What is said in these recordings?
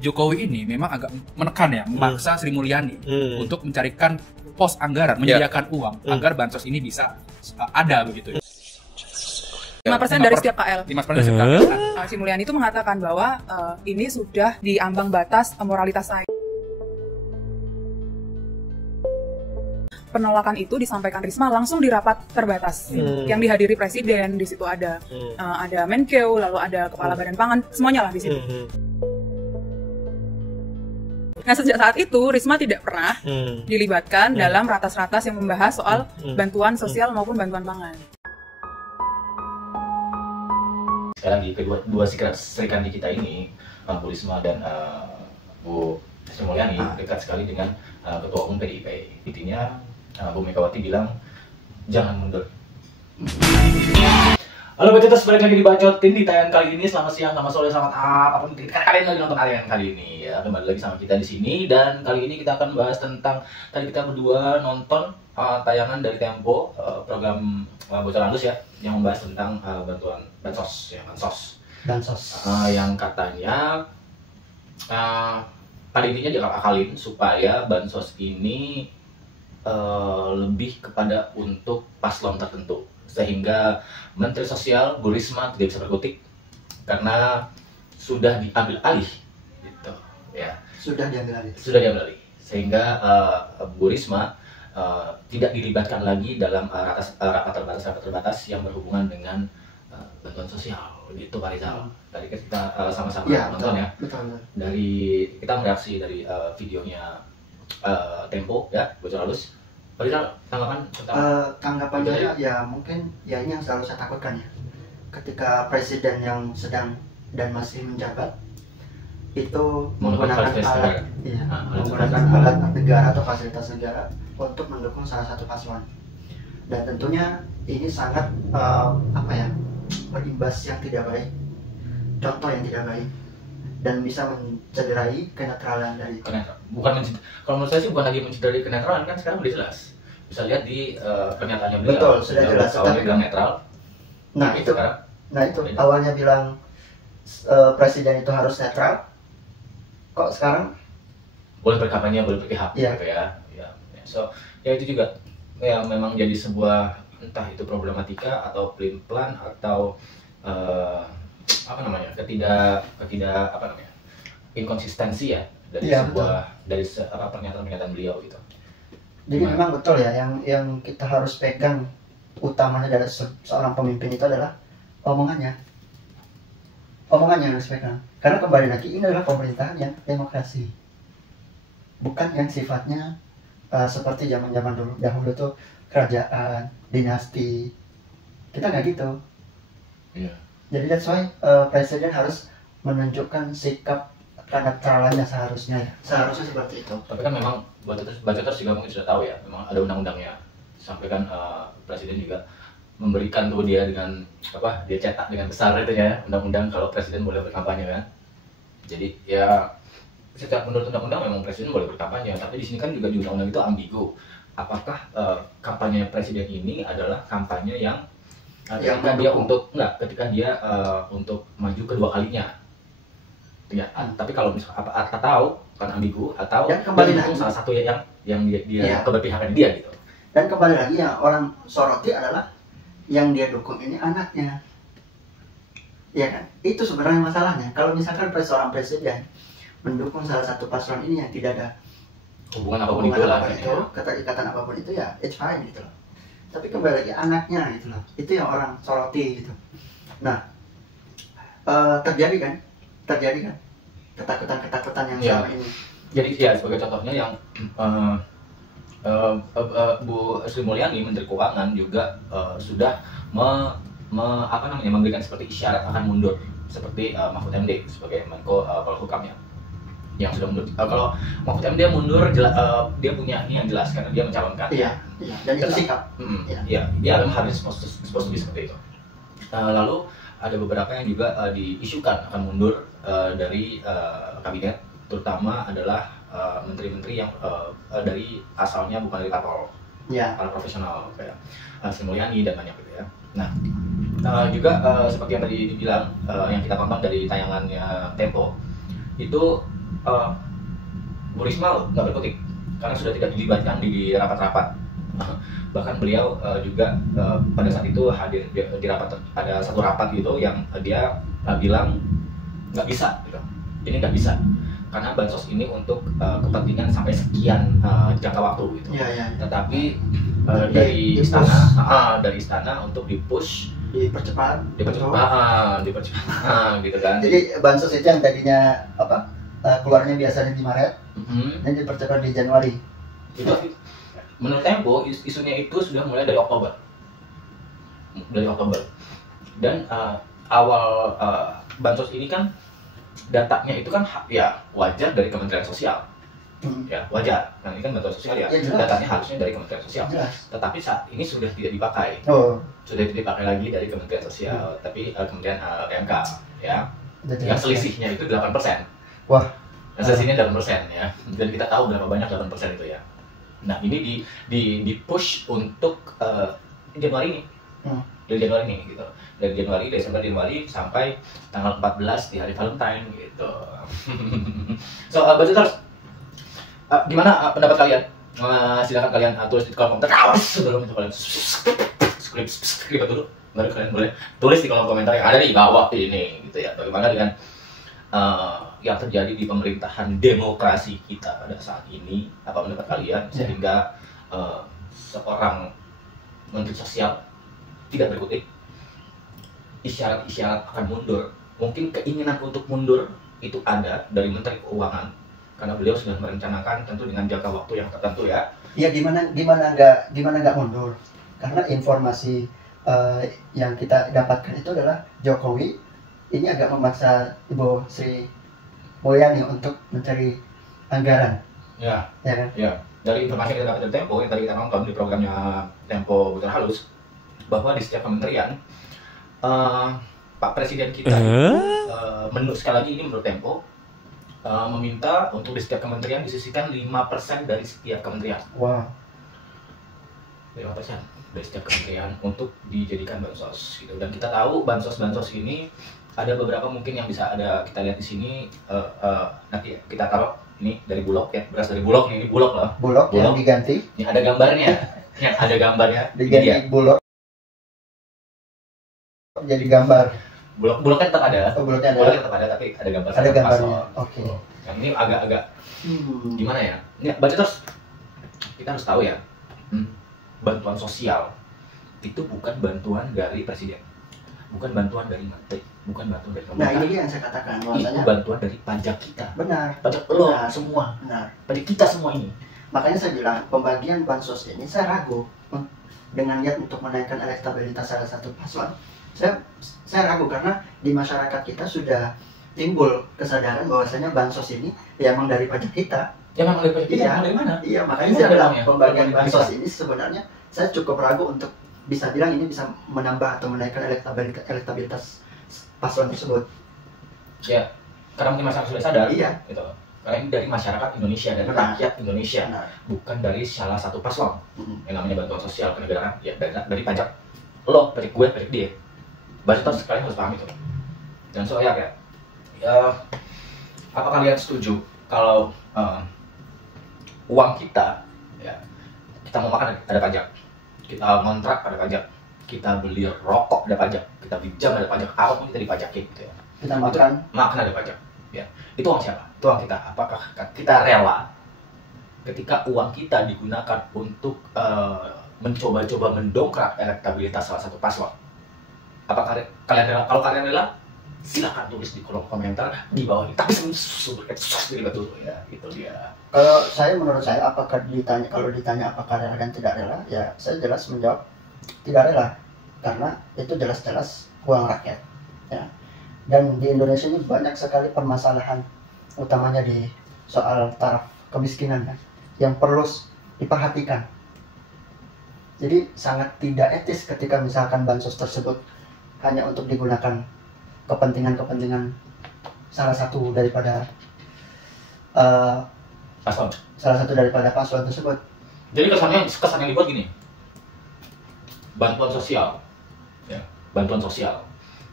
Jokowi ini memang agak menekan ya, memaksa Sri Mulyani untuk mencarikan pos anggaran, menyediakan uang agar bansos ini bisa ada begitu. 5% dari setiap KL. 5% dari setiap KL. Sri Mulyani itu mengatakan bahwa ini sudah di ambang batas moralitas saya. Penolakan itu disampaikan Risma langsung di rapat terbatas yang dihadiri presiden. Di situ ada Menkeu, lalu ada kepala Badan Pangan, semuanya lah di situ. Nah, sejak saat itu Risma tidak pernah dilibatkan dalam ratas-ratas yang membahas soal bantuan sosial maupun bantuan pangan. Sekarang di kedua Sri Kandi kita ini, Bu Risma dan Bu Sri Mulyani dekat sekali dengan Ketua Umum PDIP. Intinya Bu Megawati bilang jangan mundur. Halo Bacotos, balik lagi di Bacotin di tayangan kali ini. Selamat siang, selamat sore, selamat apapun kalian lagi nonton tayangan kali ini ya. Kembali lagi sama kita di sini dan kali ini kita akan bahas tentang tadi kita berdua nonton tayangan dari Tempo, program Bocor Halus ya, yang membahas tentang bantuan bansos ya, bansos. Yang katanya pada intinya diakalin supaya bansos ini lebih kepada untuk paslon tertentu, sehingga Menteri Sosial Bu Risma tidak bisa berkutik karena sudah diambil alih gitu ya. Sudah diambil alih sehingga Bu Risma tidak dilibatkan lagi dalam rapat terbatas yang berhubungan dengan bantuan sosial gitu Pak Rizal. Tadi kita sama-sama nonton ya. Betul. Dari kita mereaksi dari videonya Tempo ya, Bocor Halus. Pak Rizal, tanggapan tentang tanggapan saya ya mungkin ya ini yang selalu saya takutkan ya. Ketika presiden yang sedang dan masih menjabat itu menggunakan alat negara atau fasilitas negara untuk mendukung salah satu paslon, dan tentunya ini sangat berimbas yang tidak baik, contoh yang tidak baik, dan bisa mencederai kenetralan dari kalau menurut saya sih bukan lagi mencederai kenetralan, kan sekarang udah jelas, bisa lihat di pernyataannya beliau. Betul, sudah jelas. Awalnya bilang netral. Nah itu awalnya bilang presiden itu harus netral, kok sekarang boleh berkampanye, boleh berpihak gitu ya. So ya itu juga ya memang jadi sebuah entah itu problematika atau pelin-pelan atau inkonsistensi ya dari dari pernyataan beliau gitu. Jadi memang betul ya, yang kita harus pegang utamanya dari seorang pemimpin itu adalah omongannya yang harus pegang. Karena kembali lagi ini adalah pemerintahan yang demokrasi, bukan yang sifatnya seperti zaman-zaman dahulu tuh kerajaan, dinasti. Kita nggak gitu. Iya. Jadi that's why presiden harus menunjukkan sikap kenetralannya seharusnya seperti itu. Tapi kan memang Bacotos juga mungkin sudah tahu ya, memang ada undang-undangnya. Sampai kan presiden juga memberikan tuh dia dengan dia cetak dengan besar itu ya, undang-undang kalau presiden boleh berkampanye kan. Jadi ya setiap menurut undang-undang memang presiden boleh berkampanye, tapi di sini kan juga di undang-undang itu ambigu. Apakah kampanye presiden ini adalah kampanye yang ketika dia untuk maju kedua kalinya? Ya, tapi kalau misalnya atau kan ambigu atau kembali lagi salah satu yang dia keberpihakan dia gitu. Dan kembali lagi yang orang soroti adalah yang dia dukung ini anaknya. Ya kan? Itu sebenarnya masalahnya. Kalau misalkan seorang presiden mendukung salah satu paslon ini yang tidak ada hubungan apapun itu, keterikatan apapun itu ya it's fine gitu loh. Tapi kembali lagi anaknya gitu loh. Itu yang orang soroti gitu. Nah, terjadi kan ketakutan yang selama ini. Jadi ya sebagai contohnya yang Bu Sri Mulyani Menteri Keuangan juga sudah memberikan seperti isyarat akan mundur seperti Mahfud MD sebagai Menko Polhukam ya, yang sudah mundur. Kalau Mahfud MD mundur dia punya ini yang jelas karena dia mencalonkan. Iya. Dan itu sikap. Dia harus supposed to be seperti itu. Lalu ada beberapa yang juga diisukan akan mundur dari kabinet, terutama adalah menteri-menteri yang dari asalnya bukan dari parpol, para profesional kayak Sri Mulyani dan banyak gitu ya. Nah, juga seperti yang tadi dibilang yang kita tonton dari tayangannya Tempo itu Bu Risma nggak berkutik karena sudah tidak dilibatkan di rapat-rapat. Bahkan beliau juga pada saat itu hadir di rapat, ada satu rapat gitu yang dia bilang nggak bisa gitu. Ini nggak bisa karena bansos ini untuk kepentingan sampai sekian jangka waktu gitu. Tetapi dari istana untuk dipercepat gitu kan. Jadi bansos itu yang tadinya keluarnya biasanya di Maret dan dipercepat di Januari. Itu menurut Tempo isunya itu sudah mulai dari Oktober. Dan awal bansos ini kan datanya itu kan ya wajar dari Kementerian Sosial. Ya wajar, nah ini kan bantuan sosial ya, datanya harusnya dari Kementerian Sosial. Tetapi saat ini sudah tidak dipakai, sudah tidak dipakai lagi dari Kementerian Sosial, tapi Kementerian PMK ya. Yang selisihnya itu 8%. Wah. Yang selisihnya 8% ya, dan kita tahu berapa banyak 8% itu ya. Nah ini di push untuk Januari ini, dari Januari ini gitu, dari Desember Januari sampai tanggal 14 di hari Valentine gitu. So budgeters, gimana pendapat kalian? Silakan kalian tulis di kolom komentar. Sebelum itu kalian skrip dulu, baru kalian boleh tulis di kolom komentar yang ada di bawah ini gitu ya. Bagaimana dengan yang terjadi di pemerintahan demokrasi kita pada saat ini? Apa pendapat kalian sehingga seorang menteri sosial tidak berkutik, isyarat-isyarat akan mundur? Mungkin keinginan untuk mundur itu ada dari Menteri Keuangan, karena beliau sudah merencanakan tentu dengan jangka waktu yang tertentu ya. Iya, gimana nggak mundur? Karena informasi yang kita dapatkan itu adalah Jokowi ini agak memaksa Ibu Sri Mulyani untuk mencari anggaran. Ya kan? Ya. Dari informasi yang kita dapat dari Tempo yang tadi kita nonton di programnya Tempo Putar Halus, bahwa di setiap kementerian Pak Presiden kita menurut, sekali lagi ini menurut Tempo, meminta untuk di setiap kementerian disisihkan 5% dari setiap kementerian. Wow. 5% dari setiap kementerian untuk dijadikan bansos gitu. Dan kita tahu bansos ini ada beberapa mungkin yang bisa ada kita lihat di sini, nanti kita taruh ini dari Bulog ya, beras dari Bulog nih, ini Bulog lah. Bulog yang diganti. Ini ada gambarnya. Yang ada gambarnya. Diganti Bulog. Jadi gambar. Bulog kan tetap ada. Bulognya ada. Bulog tetap ada, tapi ada gambar. Ada gambarnya. Oke. Yang ini agak gimana ya? Ini baca terus. Kita harus tahu ya. Bantuan sosial itu bukan bantuan dari presiden, bukan bantuan dari menteri, bukan bantuan dari pemerintah. Nah ini yang saya katakan, itu bantuan dari pajak kita. Benar. Pajak lo semua. Benar. Pajak kita semua ini. Makanya saya bilang pembagian bansos ini saya ragu dengan niat untuk menaikkan elektabilitas salah satu paslon. Saya ragu karena di masyarakat kita sudah timbul kesadaran bahwasanya bansos ini ya emang dari pajak kita. Ya memang dari pajak kita. Iya. Dari mana? Iya, makanya saya bilang pembagian bansos ini sebenarnya saya cukup ragu untuk bisa bilang ini bisa menambah atau menaikkan elektabilitas paslon tersebut. Ya, karena mungkin masyarakat sudah sadar. Iya. Gitu. Karena ini dari masyarakat Indonesia, dari rakyat Indonesia, bukan dari salah satu paslon. Yang namanya bantuan sosial kenegaraan, ya dari pajak lo, pajak gue, pajak dia. Budgeter sekalian harus paham itu. Dan soalnya ya, apa kalian setuju kalau uang kita, ya, kita mau makan ada pajak, kita ngontrak ada pajak, kita beli rokok ada pajak, kita beli jam ada pajak, apapun kita dipajakin gitu ya. Kita makan ada pajak, ya. Itu uang siapa? Itu uang kita. Apakah kita rela ketika uang kita digunakan untuk mencoba-coba mendongkrak elektabilitas salah satu paslon? Apakah kalian rela? Kalau kalian rela, silakan tulis di kolom komentar di bawah ini. Tapi sumber betul ya, itu dia. Kalau menurut saya, kalau ditanya apakah rela dan tidak rela, ya saya jelas menjawab tidak rela, karena itu jelas-jelas uang rakyat. Ya. Dan di Indonesia ini banyak sekali permasalahan, utamanya di soal taraf kemiskinan ya, yang perlu diperhatikan. Jadi sangat tidak etis ketika misalkan bansos tersebut hanya untuk digunakan kepentingan salah satu daripada paslon tersebut. Jadi kesan yang dibuat gini, bantuan sosial, ya, bantuan sosial,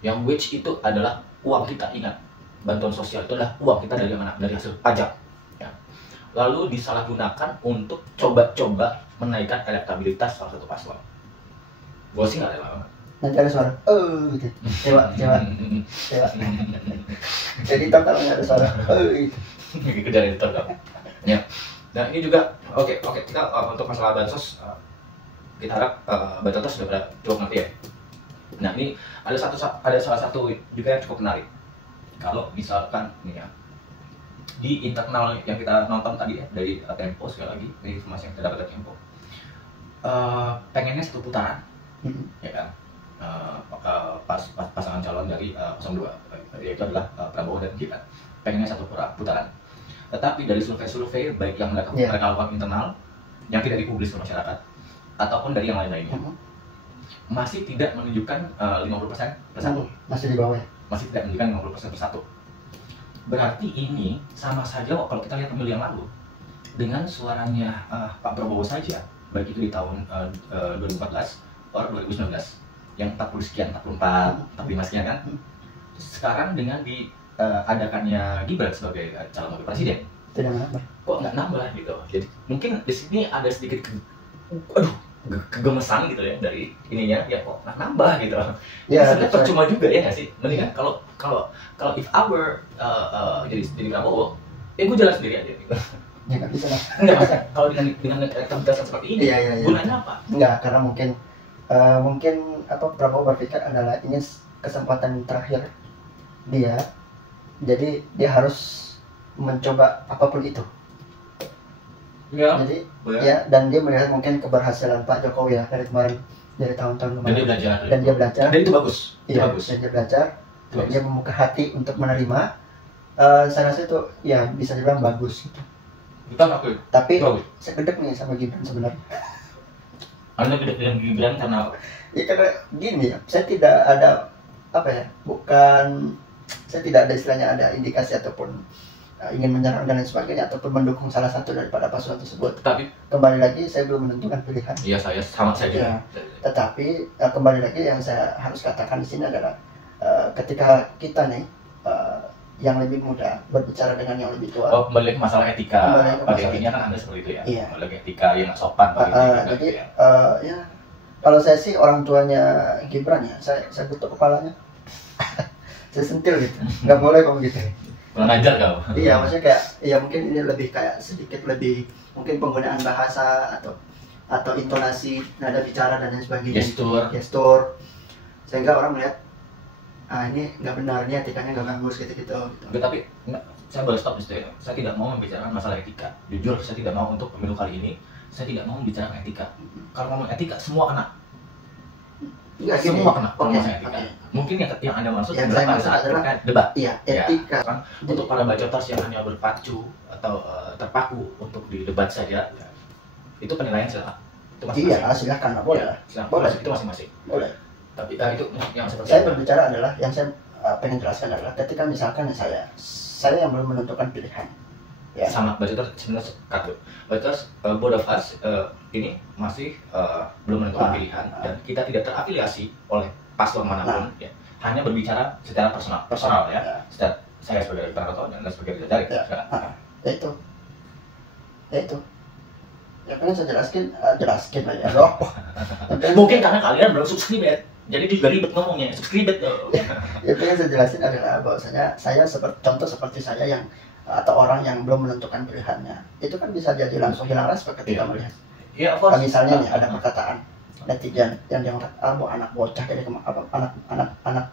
yang which itu adalah uang kita, ingat, bantuan sosial itu adalah uang kita dari mana? Dari hasil pajak. Ya. Lalu disalahgunakan untuk coba-coba menaikkan elektabilitas salah satu paslon. Gue sih nggak rela banget. Nanti ada suara, gitu. Coba. Jadi total nggak ada suara, gitu. Dari itu kan. Ya. Nah ini juga oke kita untuk masalah bansos kita harap bansos sudah cukup ngerti ya. Nah ini ada salah satu juga yang cukup menarik. Kalau misalkan nih ya di internal yang kita nonton tadi ya dari Tempo, sekali lagi ini informasi yang kita dapat dari Tempo, pengennya satu putaran, ya kan, pasangan calon dari 02 yaitu adalah Prabowo dan Gibran, pengennya satu putaran. Tetapi dari survei baik yang mereka lakukan internal yang tidak dipublis ke masyarakat ataupun dari yang lain-lainnya masih tidak menunjukkan 50% bersatu. Masih di bawah ya? Masih tidak menunjukkan 50% bersatu. Berarti ini sama saja kalau kita lihat pemilu yang lalu dengan suaranya Pak Prabowo saja, baik itu di tahun 2014 atau 2019 yang 40 sekian, 44, 45 sekian kan. Sekarang dengan diadakannya Gibran sebagai calon wakil presiden, tidak nambah. Kok nggak nambah gitu. Jadi mungkin di sini ada sedikit kegemesan gitu ya dari ininya, ya kok nggak nambah gitu. Ya sebenarnya percuma juga ya nggak sih. Mendingan kalau if I were jadi Prabowo, gue jalan sendiri aja gitu. Ya nggak bisa lah. Nggak bisa. Kalau dengan elektabilitas seperti ini, gunanya apa? Nggak, karena mungkin apa Prabowo berpikir adalah ini kesempatan terakhir dia, jadi dia harus mencoba apapun itu. Ya, jadi ya, dan dia melihat mungkin keberhasilan Pak Jokowi ya dari kemarin, dari tahun-tahun kemarin. Dan dia belajar. Dan itu bagus. Iya, dan dia belajar. Dan dia membuka hati untuk menerima. Saya rasa itu ya bisa dibilang bagus gitu. Tapi saya gedek nih sama Gibran sebenarnya. Anda gedek dengan Gibran karena? Ya karena gini ya, saya tidak ada apa ya, saya tidak ada istilahnya ada indikasi ataupun ingin menyerang dan lain sebagainya ataupun mendukung salah satu daripada paslon tersebut. Tapi kembali lagi saya belum menentukan pilihan. Iya, saya sama saja. Ya, tetapi kembali lagi yang saya harus katakan di sini adalah ketika kita nih yang lebih muda berbicara dengan yang lebih tua. Oh, kembali ke masalah etika. Pada intinya kan Anda seperti itu ya. Iya. Kembali ke etika yang sopan. Jadi ya kalau saya sih orang tuanya Gibran ya, saya butuh kepalanya. Saya sentil gitu. Nggak boleh kok gitu. Kurang ajar kau. Iya, maksudnya kayak ya mungkin ini lebih kayak sedikit lebih mungkin penggunaan bahasa atau intonasi nada bicara dan lain sebagainya. Gestur. Sehingga orang melihat ini nggak benar, ini etikanya nggak bagus gitu. Tapi saya boleh stop di situ ya. Saya tidak mau membicarakan masalah etika. Jujur saya tidak mau untuk pemilu kali ini. Saya tidak mau membicarakan etika. Kalau ngomong etika semua kena. Enggak, semua kena masalah etika. Mungkin yang Anda maksud adalah debat. Iya, etika. Ya, untuk para bacoters yang hanya berpacu atau terpaku untuk di debat saja, ya, itu penilaian silakan. Itu masing-masing. Iya, silakan, boleh. Boleh. Itu masing-masing. Boleh. Tapi itu yang seperti saya berbicara adalah yang saya pengen jelaskan adalah ketika misalkan saya yang belum menentukan pilihan. Ya. Sama bacoters sebenarnya kado. Bacoters both of us ini masih belum menentukan pilihan dan kita tidak terafiliasi oleh paslon manapun, ya. Hanya berbicara secara personal ya. Secara saya sebagai Prabowo dan sebagai Bidadari. Itu. Ya kan saya jelaskan aja loh. Mungkin karena kalian belum subscribe, jadi juga ribet ngomongnya. Subscribe tuh. Ya yang saya jelasin adalah bahwasanya saya contoh seperti saya yang atau orang yang belum menentukan pilihannya, itu kan bisa jadi langsung hilang respect ketika melihat. Iya, misalnya nih ada perkataan netizen yang dianggap anak bocah dari anak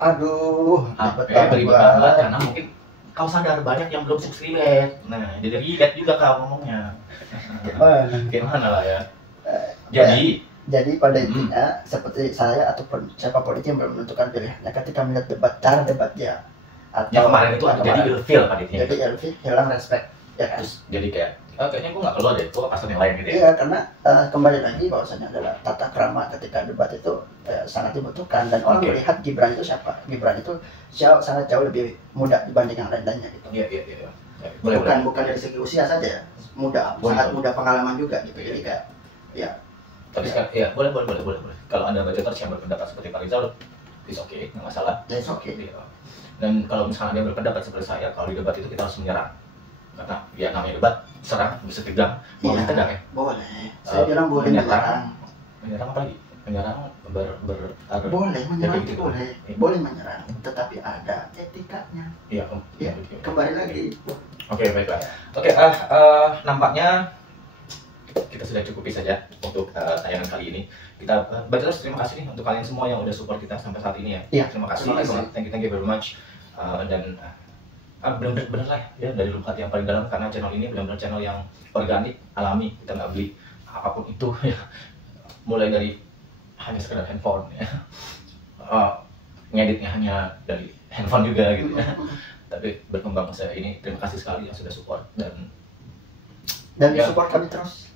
aduh ribet banget karena mungkin kau sadar banyak yang belum subscribe. Nah, jadi ribet juga kau ngomongnya. Gimana lah ya. Jadi pada intinya seperti saya ataupun siapapun itu yang belum menentukan pilihannya ketika melihat cara debat dia atau yang kemarin itu jadi ilfil pada intinya. Jadi ilfil, hilang respect ya kan. Terus jadi kayak kayaknya gue nggak keluar deh, gue paslon yang lain gitu ya. Iya, karena kembali lagi bahwasanya adalah tata krama ketika debat itu sangat dibutuhkan dan orang melihat Gibran itu siapa. Gibran itu sangat jauh lebih muda dibanding yang lainnya gitu. Iya. Bukan dari segi usia saja, sangat muda pengalaman juga gitu. Jadi kayak ya. Tapi sekarang ya boleh. Kalau Anda bacoters yang berpendapat seperti Pak Rizal, it's okay, nggak masalah. It's okay. Dan kalau misalnya dia berpendapat seperti saya, kalau di debat itu kita harus menyerang. Karena ya namanya debat, serang, bisa tegang, boleh tegang ya? Boleh. Saya bilang boleh menyerang. Menyerang apa lagi? Menyerang boleh menyerang, gitu. boleh menyerang, tetapi ada etikanya. Iya, ya, kembali lagi. Oke, baiklah. Oke, nampaknya kita sudah cukupi saja untuk tayangan kali ini. Kita terus terima kasih nih untuk kalian semua yang udah support kita sampai saat ini ya. Iya, terima kasih banget. Thank you very much. Dan benar-benar lah ya dari lubuk hati yang paling dalam, karena channel ini benar-benar channel yang organik, alami. Kita nggak beli apapun itu ya. Mulai dari hanya sekedar handphone ya. Ngeditnya hanya dari handphone juga gitu ya. Tapi berkembang saya ini, terima kasih sekali yang sudah support dan ya, support kami terus.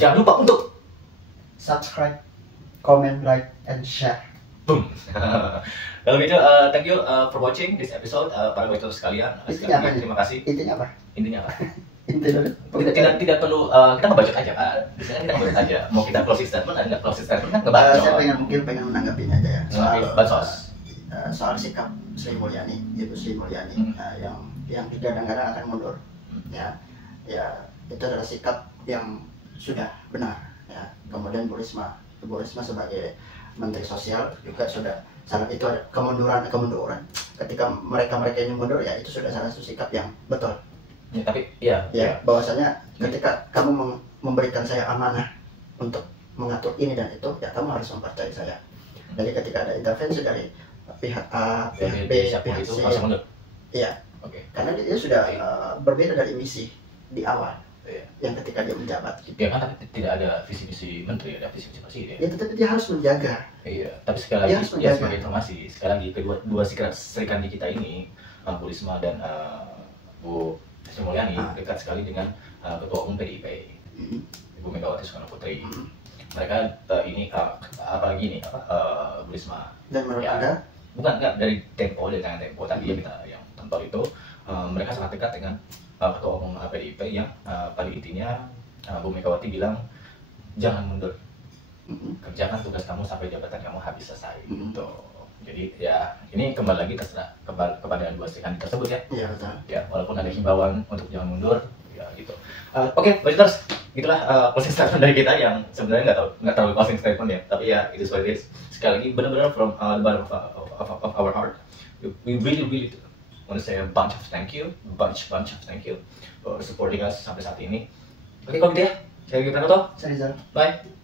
Jangan lupa untuk subscribe, comment, like, and share. Boom. Kalau gitu, thank you for watching this episode, para waiter sekalian. Terima kasih. Intinya apa? Intinya apa? Tidak perlu, kita ngebacot aja kan. Di sini kita ngebacot aja. Mau kita closing statement, ada nggak closing statement kan ngebacot. Saya pengen menanggapinya aja ya. Soal sikap Sri Mulyani, Ibu Sri Mulyani, yang digadang-gadang akan mundur. Ya, itu adalah sikap yang sudah benar. Ya. Kemudian Bu Risma sebagai Menteri Sosial juga sudah itu ada kemunduran. Ketika mereka ini mundur, ya itu sudah salah satu sikap yang betul. Ya, tapi bahwasanya ketika kamu memberikan saya amanah untuk mengatur ini dan itu, ya kamu harus mempercayai saya. Jadi ketika ada intervensi dari pihak A, pihak B, pihak C, iya, karena dia sudah berbeda dari misi di awal, yang ketika dia menjabat. Ya kan, tapi tidak ada visi misi menteri, ada visi misi presiden. Ya, tetapi dia harus menjaga. Iya, tapi sekali lagi, ya sebagai informasi, sekali lagi kedua serikandi kita ini, Bu Risma dan Bu Sri Mulyani dekat sekali dengan Ketua Umum PDIP, Ibu Megawati Soekarno Putri. Mereka ini apalagi ini Bu Risma. Dan menurut Anda? Bukan dari Tempo tadi yang Tempo itu, mereka sangat dekat dengan Ketua Umum PDIP yang pada intinya Bu Megawati bilang jangan mundur, kerjakan tugas kamu sampai jabatan kamu habis selesai. Gitu. Jadi ya ini kembali lagi terserah kepada dua serikandi tersebut ya. Iya, betul. Ya, walaupun ada himbauan untuk jangan mundur, ya gitu. Oke, visitors, gitulah closing statement dari kita yang sebenarnya nggak terlalu closing statement ya, tapi ya itu seperti itu. Sekali lagi benar-benar from the bottom of our heart, we really want to say a bunch of thank you for supporting us sampai saat ini. Oke, kalau gitu ya, saya Gibran Oto. Saya Rizal. Bye.